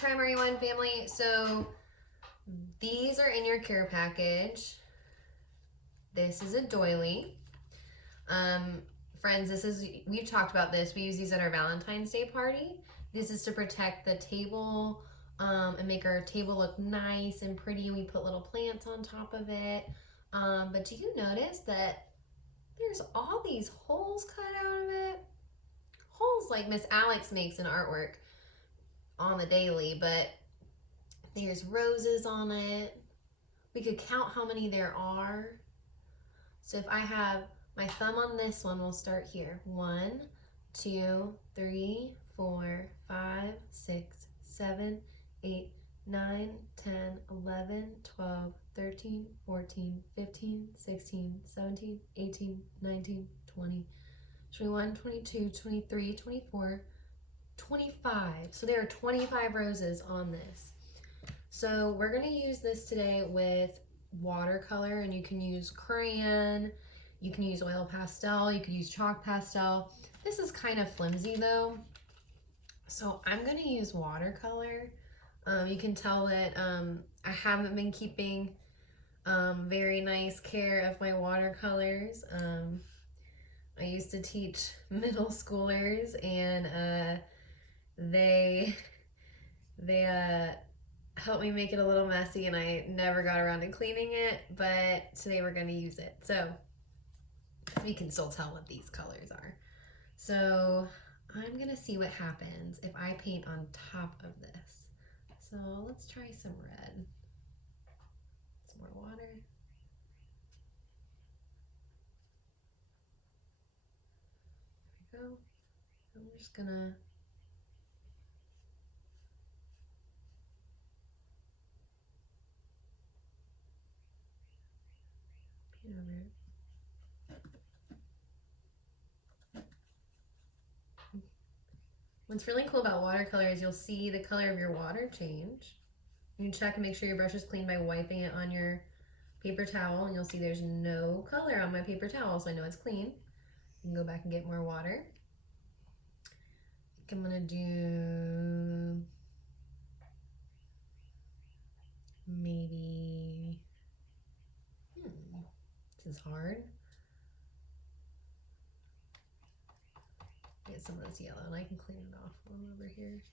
Primary One family. So these are in your care package. This is a doily. Friends, we've talked about this. We use these at our Valentine's Day party. This is to protect the table and make our table look nice and pretty. We put little plants on top of it. But do you notice that there's all these holes cut out of it? Holes like Miss Alex makes in artwork on the daily, but there's roses on it. We could count how many there are. So if I have my thumb on this one, we'll start here. 1, 2, 3, 4, 5, 6, 7, 8, 9, 10, 11, 12, 13, 14, 15, 16, 17, 18, 19, 20, 21, 22, 23, 24, 25. So there are 25 roses on this. So we're going to use this today with watercolor, and you can use crayon, you can use oil pastel, you can use chalk pastel. This is kind of flimsy though, so I'm going to use watercolor. You can tell that I haven't been keeping very nice care of my watercolors. I used to teach middle schoolers, and they helped me make it a little messy, and I never got around to cleaning it, but today we're going to use it. So we can still tell what these colors are. So I'm going to see what happens if I paint on top of this. So let's try some red. Some more water. There we go. I'm just going to paint over it. What's really cool about watercolor is you'll see the color of your water change. You can check and make sure your brush is clean by wiping it on your paper towel, and you'll see there's no color on my paper towel, so I know it's clean. You can go back and get more water. I think I'm gonna do maybe, this is hard. Get some of this yellow, and I can clean it off a little over here.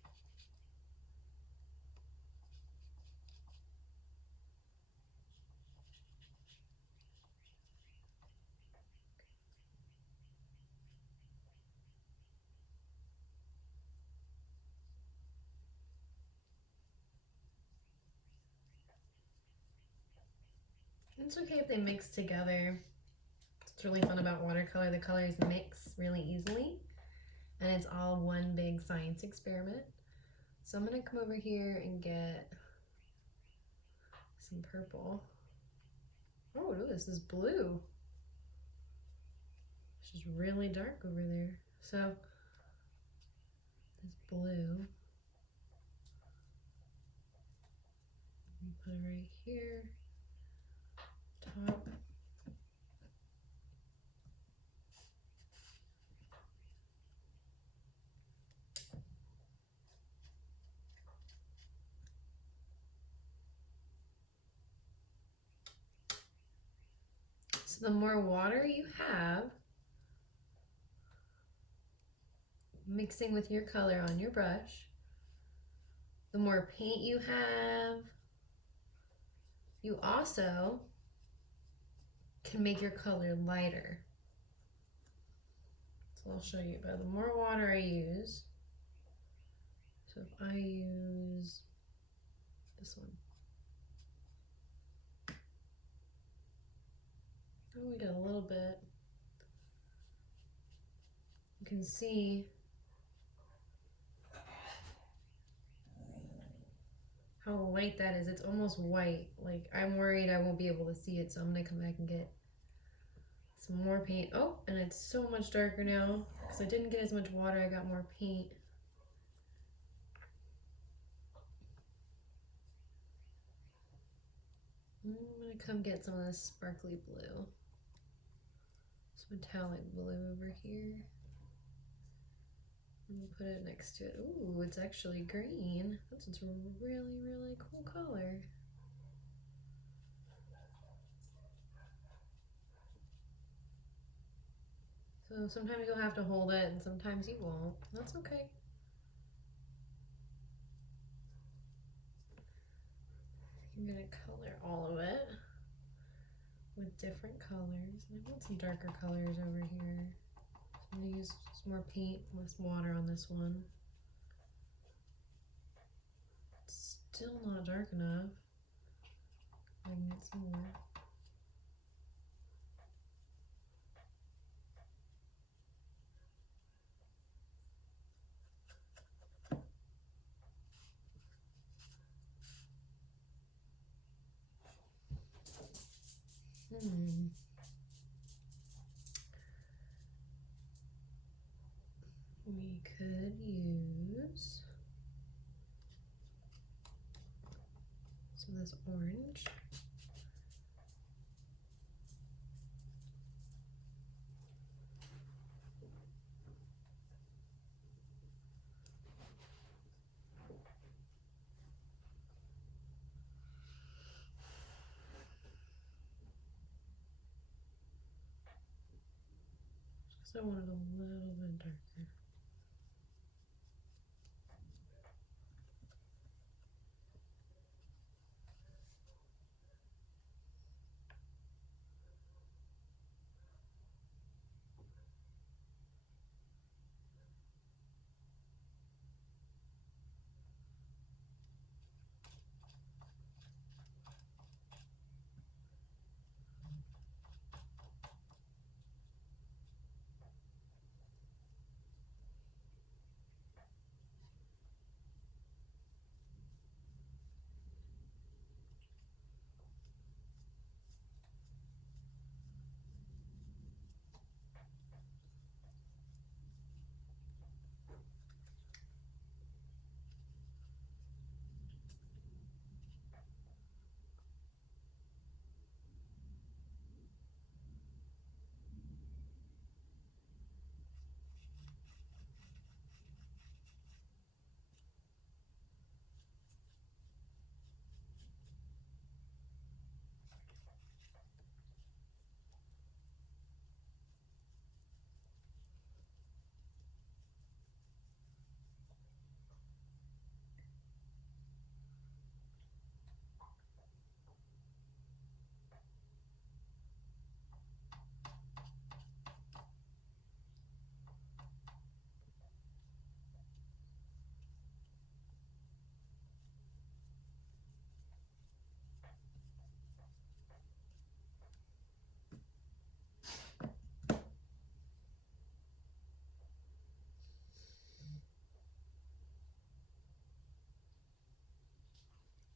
It's okay if they mix together. It's really fun about watercolor. The colors mix really easily, and it's all one big science experiment. So I'm gonna come over here and get some purple. Oh, no, this is blue. It's just really dark over there. So this blue, put it right here, top. So the more water you have mixing with your color on your brush, the more paint you have, you also can make your color lighter. So I'll show you, but the more water I use, so if I use this one, oh, we got a little bit. You can see how light that is. It's almost white. Like, I'm worried I won't be able to see it, so I'm gonna come back and get some more paint. Oh, and it's so much darker now because I didn't get as much water. I got more paint. I'm gonna come get some of this sparkly blue. Some metallic blue over here. I'm gonna put it next to it. Ooh, it's actually green. That's a really, really cool color. So sometimes you'll have to hold it and sometimes you won't. That's okay. I'm gonna color all of it with different colors. And I want some darker colors over here. So I'm gonna use some more paint, less water on this one. It's still not dark enough. I can get some more. We could use some of this orange. Just I want it a little bit darker.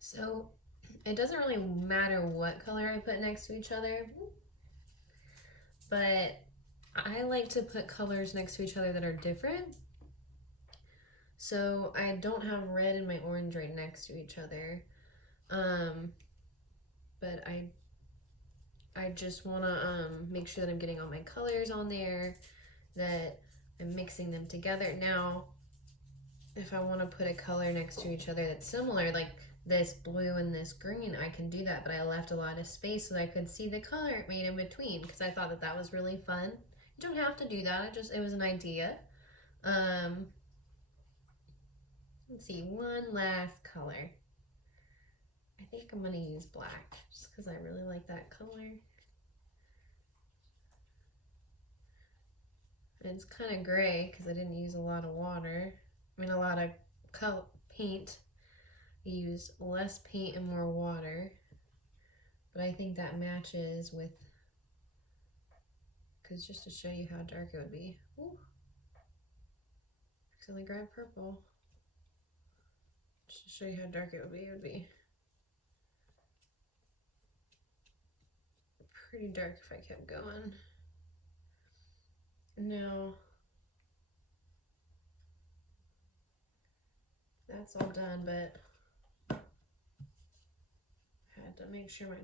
So it doesn't really matter what color I put next to each other, but I like to put colors next to each other that are different. So I don't have red and my orange right next to each other. But I just want to make sure that I'm getting all my colors on there, that I'm mixing them together. Now, if I want to put a color next to each other that's similar, like this blue and this green, I can do that, but I left a lot of space so that I could see the color it made in between because I thought that that was really fun. You don't have to do that, it was an idea. Let's see, one last color. I think I'm gonna use black just because I really like that color. It's kind of gray because I didn't use a lot of water. I mean, a lot of paint. I used less paint and more water. But I think that matches with, because just to show you how dark it would be. Ooh. Accidentally grabbed purple. Just to show you how dark it would be pretty dark if I kept going. Now, that's all done, but I had to make sure my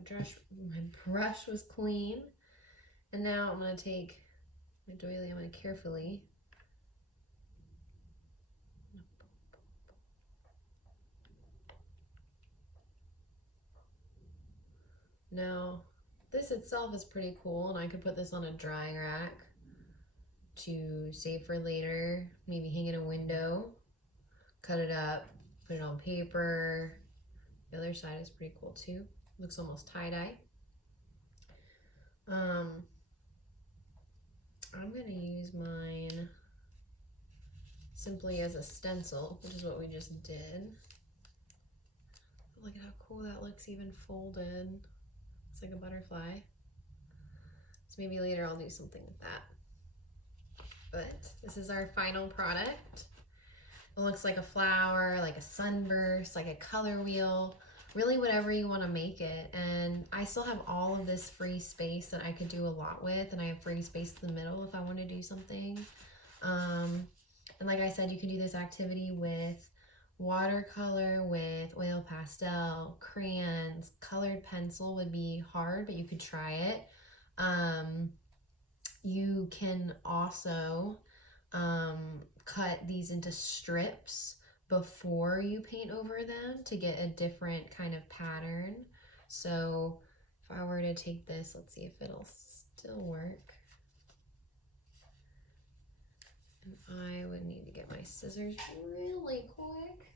brush was clean. And now I'm going to take my doily, I'm going to carefully Now, this itself is pretty cool, and I could put this on a drying rack to save for later, maybe hang in a window, cut it up, put it on paper. The other side is pretty cool too. Looks almost tie-dye. I'm gonna use mine simply as a stencil, which is what we just did. Look at how cool that looks even folded. It's like a butterfly. So maybe later I'll do something with that. But this is our final product. It looks like a flower, like a sunburst, like a color wheel, really whatever you want to make it. And I still have all of this free space that I could do a lot with, and I have free space in the middle if I want to do something. And like I said, you can do this activity with watercolor, with oil pastel, crayons. Colored pencil would be hard, but you could try it. You can also cut these into strips before you paint over them to get a different kind of pattern. So if I were to take this, let's see if it'll still work. And I would need to get my scissors really quick.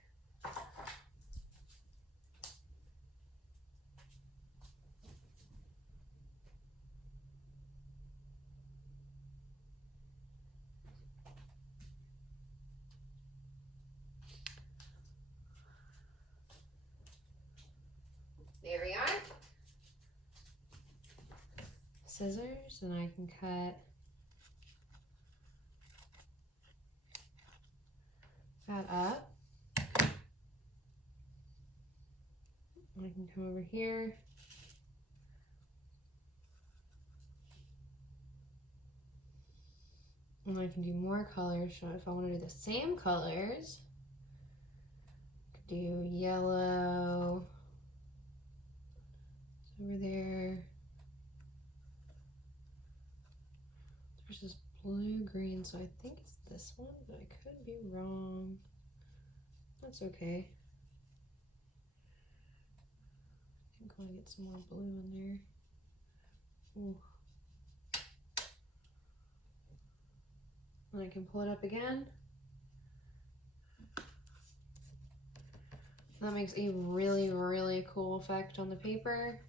There we are. Scissors, and I can cut that up. I can come over here. And I can do more colors. So if I want to do the same colors, I could do yellow. It's over there. There's this blue green, so I think it's this one, but I could be wrong. That's okay. I think I'll get some more blue in there. Ooh. And I can pull it up again. That makes a really, really cool effect on the paper.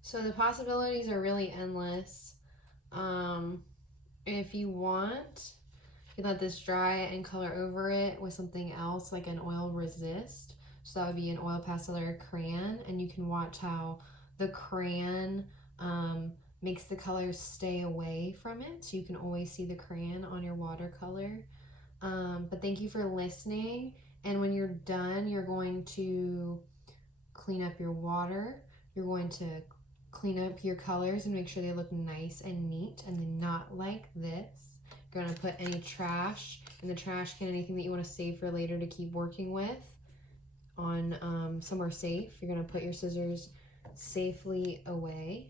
So the possibilities are really endless. If you want, you let this dry and color over it with something else like an oil resist. So that would be an oil pastel or a crayon, and you can watch how the crayon makes the colors stay away from it, so you can always see the crayon on your watercolor. But thank you for listening, and when you're done, you're going to clean up your water. You're going to clean up your colors and make sure they look nice and neat and not like this. You're going to put any trash in the trash can, anything that you want to save for later to keep working with on somewhere safe. You're going to put your scissors safely away,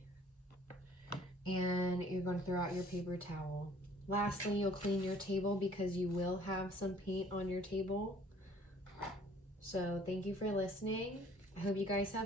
and you're going to throw out your paper towel. Lastly, you'll clean your table because you will have some paint on your table. So thank you for listening. I hope you guys have